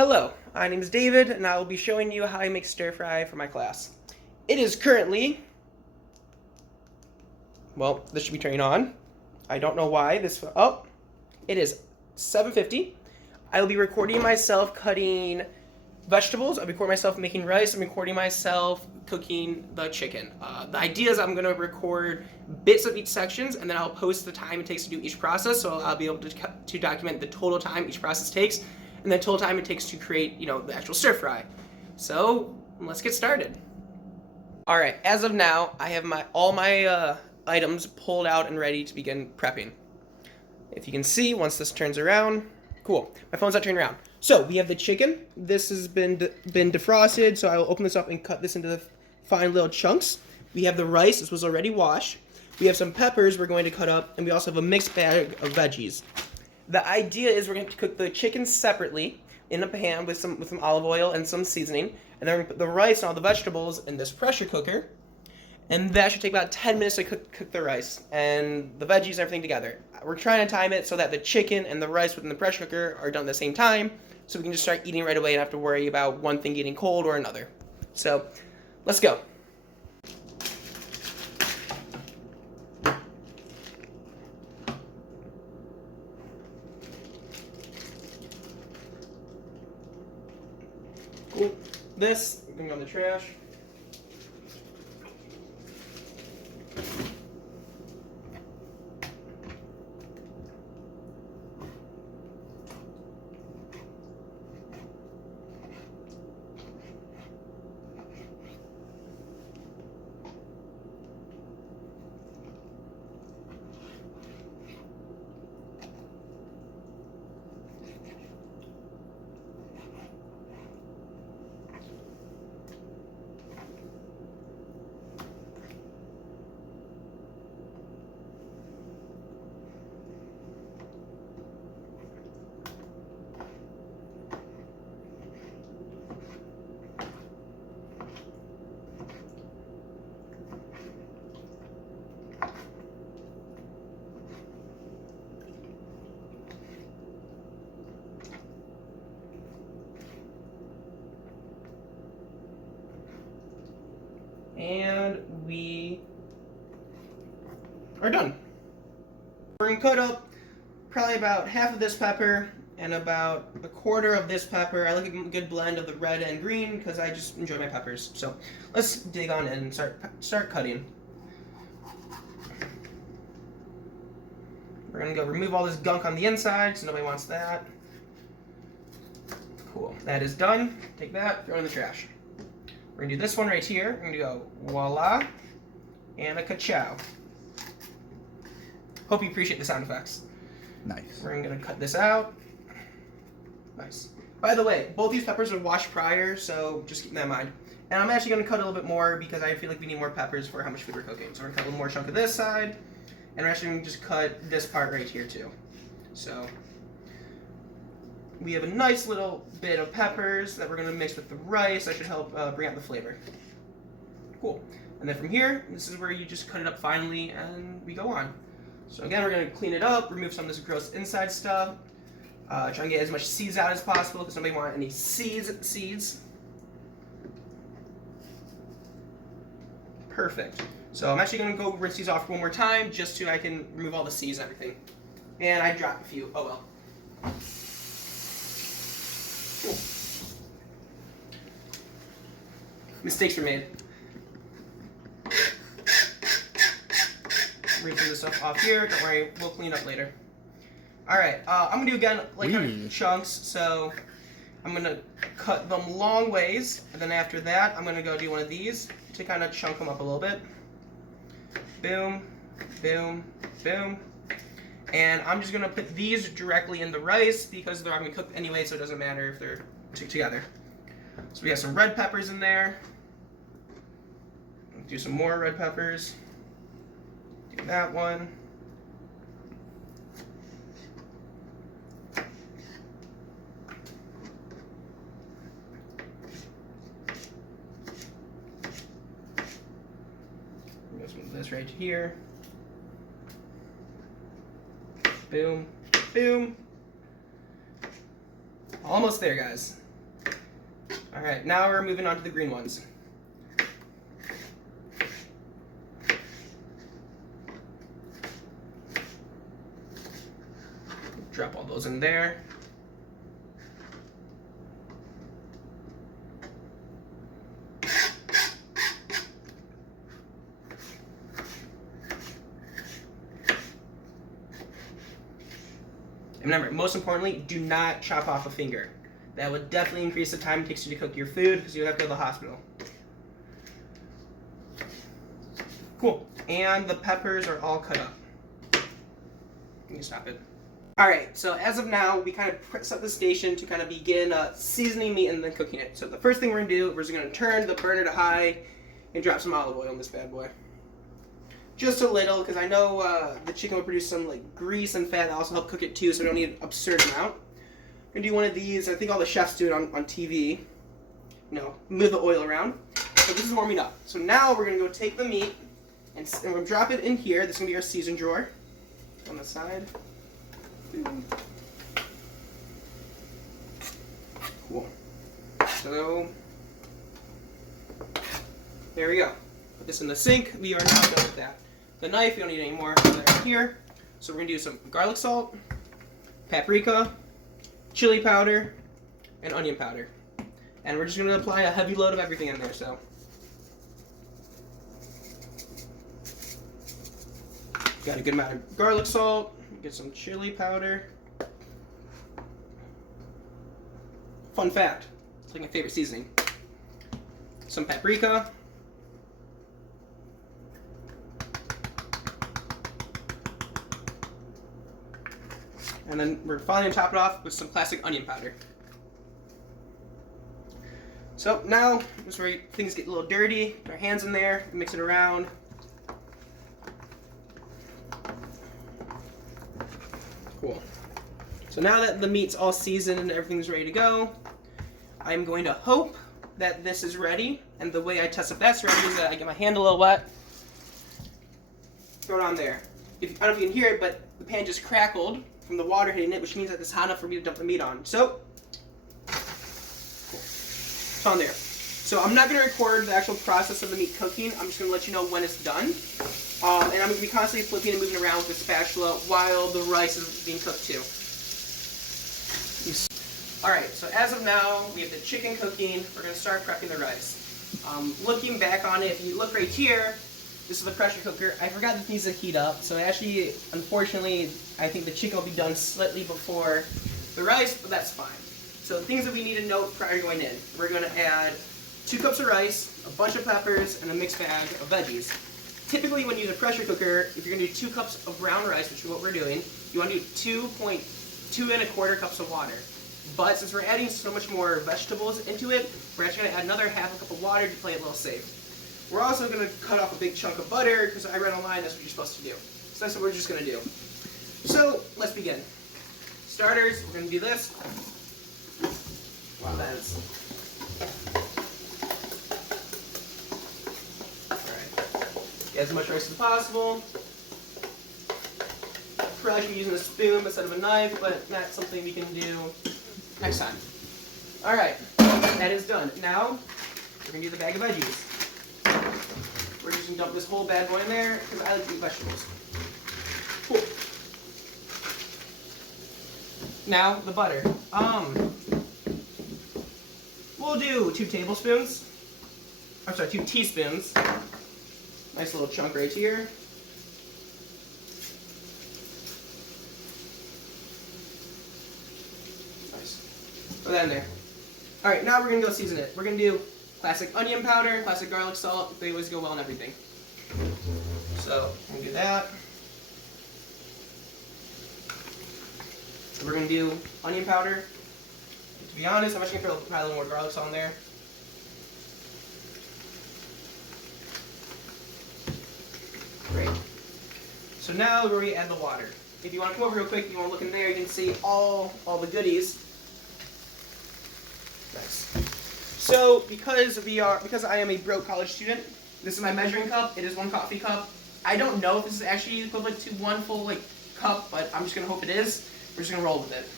Hello, my name is David, and I will be showing you how I make stir fry for my class. It is currently, well, this should be turning on. I don't know why this, it is 7:50. I will be recording myself cutting vegetables. I'll be recording myself making rice. I'm recording myself cooking the chicken. The idea is I'm going to record bits of each sections, and then I'll post the time it takes to do each process, so I'll be able to document the total time each process takes, and the total time it takes to create, the actual stir fry. So let's get started. All right, as of now, I have all my items pulled out and ready to begin prepping. If you can see, once this turns around, cool. My phone's not turning around. So we have the chicken. This has been defrosted, so I will open this up and cut this into the fine little chunks. We have the rice. This was already washed. We have some peppers we're going to cut up, and we also have a mixed bag of veggies. The idea is we're going to cook the chicken separately in a pan with some olive oil and some seasoning, and then we're going to put the rice and all the vegetables in this pressure cooker, and that should take about 10 minutes to cook the rice and the veggies and everything together. We're trying to time it so that the chicken and the rice within the pressure cooker are done at the same time, so we can just start eating right away and have to worry about one thing getting cold or another. So, let's go. Cool. This, we're gonna go in the trash. And we are done. We're gonna cut up probably about half of this pepper and about a quarter of this pepper. I like a good blend of the red and green because I just enjoy my peppers. So let's dig on in and start cutting. We're gonna go remove all this gunk on the inside, so nobody wants that. Cool, that is done. Take that, throw it in the trash. We're gonna do this one right here. We're gonna go voila and a ka-chow. Hope you appreciate the sound effects. Nice. We're gonna cut this out. Nice. By the way, both these peppers are washed prior, so just keep that in mind. And I'm actually gonna cut a little bit more because I feel like we need more peppers for how much food we're cooking. So we're gonna cut a little more chunk of this side, and we're actually gonna just cut this part right here too. So we have a nice little bit of peppers that we're going to mix with the rice. That should help bring out the flavor. Cool. And then from here, this is where you just cut it up finely and we go on. So again, we're going to clean it up, remove some of this gross inside stuff, try and get as much seeds out as possible because nobody wants any seeds. Perfect. So I'm actually going to go rinse these off one more time just so I can remove all the seeds and everything. And I dropped a few. Oh well. Cool. Mistakes were made. Rinsing this stuff off here. Don't worry, we'll clean up later. Alright, I'm gonna do again like chunks, so I'm gonna cut them long ways, and then after that, I'm gonna go do one of these to kind of chunk them up a little bit. Boom, boom, boom. And I'm just going to put these directly in the rice because they're already cooked anyway, so it doesn't matter if they're together. So we have some red peppers in there. Do some more red peppers. Do that one. Go some of this right here. Boom, boom. Almost there, guys. All right, now we're moving on to the green ones. Drop all those in there. And remember, most importantly, do not chop off a finger. That would definitely increase the time it takes you to cook your food because you have to go to the hospital. Cool. And the peppers are all cut up. Let me stop it. Alright, so as of now, we kind of set the station to kind of begin seasoning meat and then cooking it. So the first thing we're going to do, we're just going to turn the burner to high and drop some olive oil on this bad boy. Just a little, because I know the chicken will produce some like grease and fat that also help cook it too, so we don't need an absurd amount. We're going to do one of these. I think all the chefs do it on TV. You know, move the oil around. So this is warming up. So now we're going to go take the meat and we're going to drop it in here. This is going to be our season drawer on the side. Cool. So there we go. Put this in the sink. We are now done with that. The knife, we don't need any more. Right here. So we're going to do some garlic salt, paprika, chili powder, and onion powder. And we're just going to apply a heavy load of everything in there. So got a good amount of garlic salt, get some chili powder. Fun fact, it's like my favorite seasoning. Some paprika. And then we're finally going to top it off with some classic onion powder. So now, this is where things get a little dirty. Put our hands in there, mix it around. Cool. So now that the meat's all seasoned and everything's ready to go, I'm going to hope that this is ready. And the way I test if that's ready is that I get my hand a little wet, throw it on there. I don't know if you can hear it, but the pan just crackled from the water hitting it, which means that it's hot enough for me to dump the meat on. So, cool. It's on there. So I'm not going to record the actual process of the meat cooking. I'm just going to let you know when it's done. And I'm going to be constantly flipping and moving around with the spatula while the rice is being cooked too. Alright, so as of now, we have the chicken cooking. We're going to start prepping the rice. Looking back on it, if you look right here, this is the pressure cooker. I forgot that these to heat up, so actually, unfortunately, I think the chicken will be done slightly before the rice, but that's fine. So the things that we need to note prior to going in. We're going to add 2 cups of rice, a bunch of peppers, and a mixed bag of veggies. Typically, when you use a pressure cooker, if you're going to do 2 cups of brown rice, which is what we're doing, you want to do 2.2 1/4 cups of water. But since we're adding so much more vegetables into it, we're actually going to add another 1/2 cup of water to play it a little safe. We're also going to cut off a big chunk of butter, because I read online that's what you're supposed to do. So that's what we're just going to do. So, let's begin. Starters, we're going to do this. Wow, that is... Alright. Get as much rice as possible. Probably should be using a spoon instead of a knife, but that's something we can do next time. Alright, that is done. Now, we're going to do the bag of veggies. We're just going to dump this whole bad boy in there, because I like to eat vegetables. Cool. Now, the butter. We'll do 2 tablespoons. I'm sorry, 2 teaspoons. Nice little chunk right here. Nice. Put that in there. Alright, now we're going to go season it. We're going to do classic onion powder, classic garlic salt. They always go well in everything. So, we're going to do that. We're going to do onion powder. To be honest, I'm actually going to throw a little more garlic salt in there. Great. So now we're going to add the water. If you want to come over real quick, if you want to look in there, you can see all the goodies. Nice. So because I am a broke college student, this is my measuring cup. It is 1 coffee cup. I don't know if this is actually equivalent to 1 full cup, but I'm just gonna hope it is. We're just gonna roll with it.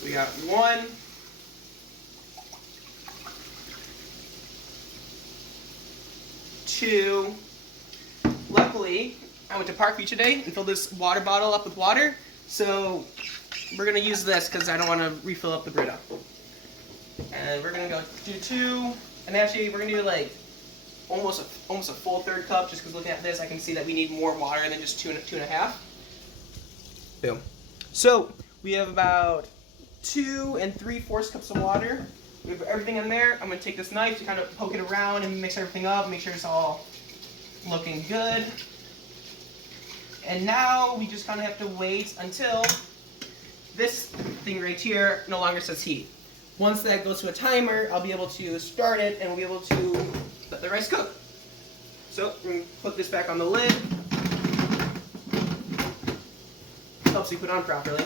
So we got 1, 2. Luckily, I went to Parkview today and filled this water bottle up with water. So we're gonna use this because I don't want to refill up the Brita. And we're gonna go do 2, and actually we're gonna do like almost a full 1/3 cup, just because looking at this I can see that we need more water than just 2 and a half. Boom. So we have about 2 3/4 cups of water. We have everything in there. I'm gonna take this knife to kind of poke it around and mix everything up, make sure it's all looking good. And now we just kind of have to wait until this thing right here no longer says heat. Once that goes to a timer, I'll be able to start it and we'll be able to let the rice cook. So we're going to put this back on the lid. Helps you put on properly.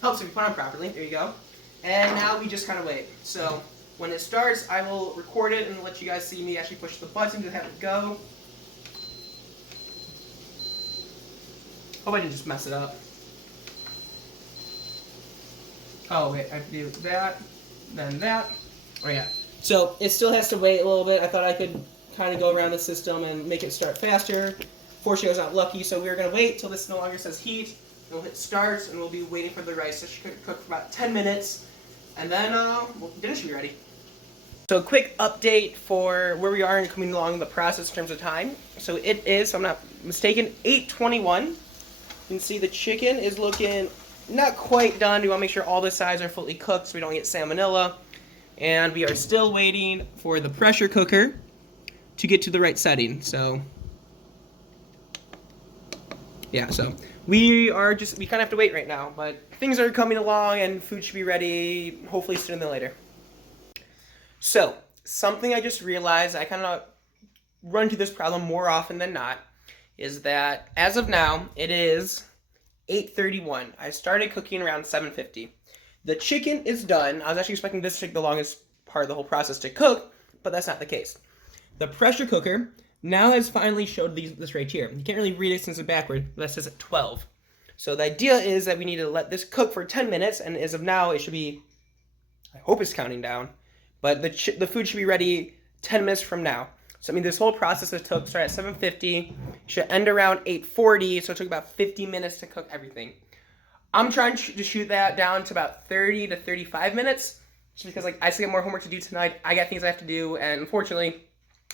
Helps if you put on properly. There you go. And now we just kind of wait. So when it starts, I will record it and let you guys see me actually push the button to have it go. Hope I didn't just mess it up. Oh wait, I have to do that, then that. Oh yeah. So it still has to wait a little bit. I thought I could kind of go around the system and make it start faster. Fortunately, I was not lucky, so we're going to wait till this no longer says heat. We'll hit start, and we'll be waiting for the rice to cook for about 10 minutes. And then dinner should be ready. So a quick update for where we are and coming along the process in terms of time. So it is, if I'm not mistaken, 8:21. You can see the chicken is looking not quite done. We want to make sure all the sides are fully cooked so we don't get salmonella. And we are still waiting for the pressure cooker to get to the right setting. So yeah, so we kind of have to wait right now, but things are coming along and food should be ready hopefully sooner than later. So something I just realized, I kind of run into this problem more often than not, is that as of now, it is 8:31. I started cooking around 7:50. The chicken is done. I was actually expecting this to take the longest part of the whole process to cook, but that's not the case. The pressure cooker now has finally showed this right here. You can't really read it since it's backward, but that says at 12. So the idea is that we need to let this cook for 10 minutes, and as of now, it should be, I hope it's counting down, but the food should be ready 10 minutes from now. So I mean, this whole process that took started at 7:50, should end around 8:40, so it took about 50 minutes to cook everything. I'm trying to shoot that down to about 30 to 35 minutes, just because like I still got more homework to do tonight. I got things I have to do, and unfortunately,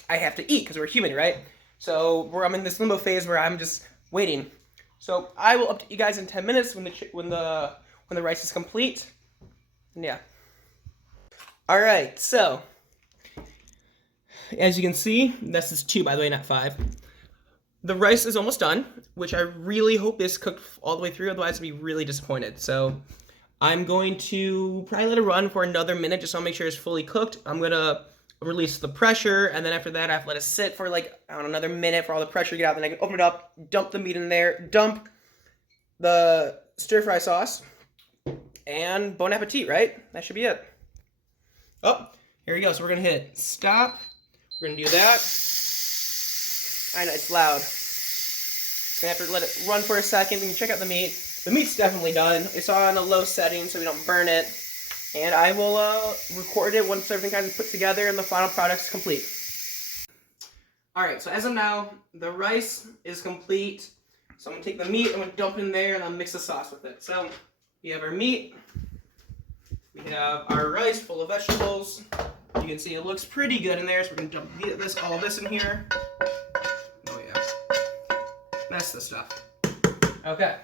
I have to eat because we're human, right? So I'm in this limbo phase where I'm just waiting. So I will update you guys in 10 minutes when the rice is complete. And yeah. All right, so as you can see, this is 2, by the way, not 5. The rice is almost done, which I really hope is cooked all the way through, otherwise I'll be really disappointed. So I'm going to probably let it run for another minute just so I'll make sure it's fully cooked. I'm going to release the pressure, and then after that I have to let it sit for like, I don't know, another minute for all the pressure to get out. Then I can open it up, dump the meat in there, dump the stir-fry sauce, and bon appetit, right? That should be it. Oh, here we go. So we're going to hit stop. We're going to do that. I know, it's loud. Gonna have to let it run for a second. We can check out the meat. The meat's definitely done. It's on a low setting so we don't burn it. And I will record it once everything kind of put together and the final product's complete. Alright, so as of now, the rice is complete. So I'm going to take the meat, I'm going to dump it in there, and I'll mix the sauce with it. So we have our meat. We have our rice full of vegetables. You can see it looks pretty good in there, so we're going to dump all this in here. Oh yeah. That's the stuff. Okay.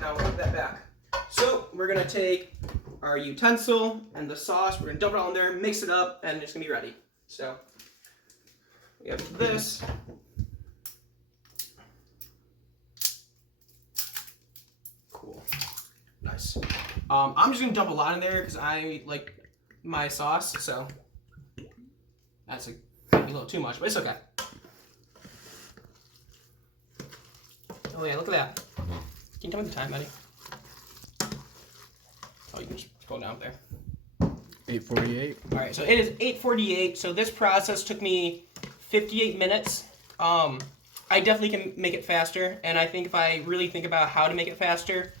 Now we'll put that back. So we're going to take our utensil and the sauce, we're going to dump it all in there, mix it up, and it's going to be ready. So we have this. Cool. Nice. I'm just going to dump a lot in there because I like my sauce, so that's a little too much, but it's okay. Oh yeah, look at that. Can you tell me the time, buddy? Oh, you can just scroll down there. 8:48. All right, so it is 8:48. So this process took me 58 minutes. I definitely can make it faster, and I think if I really think about how to make it faster,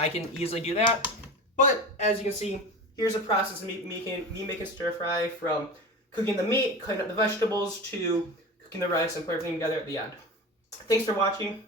I can easily do that. But as you can see, here's a process of me making stir fry, from cooking the meat, cutting up the vegetables, to cooking the rice and putting everything together at the end. Thanks for watching.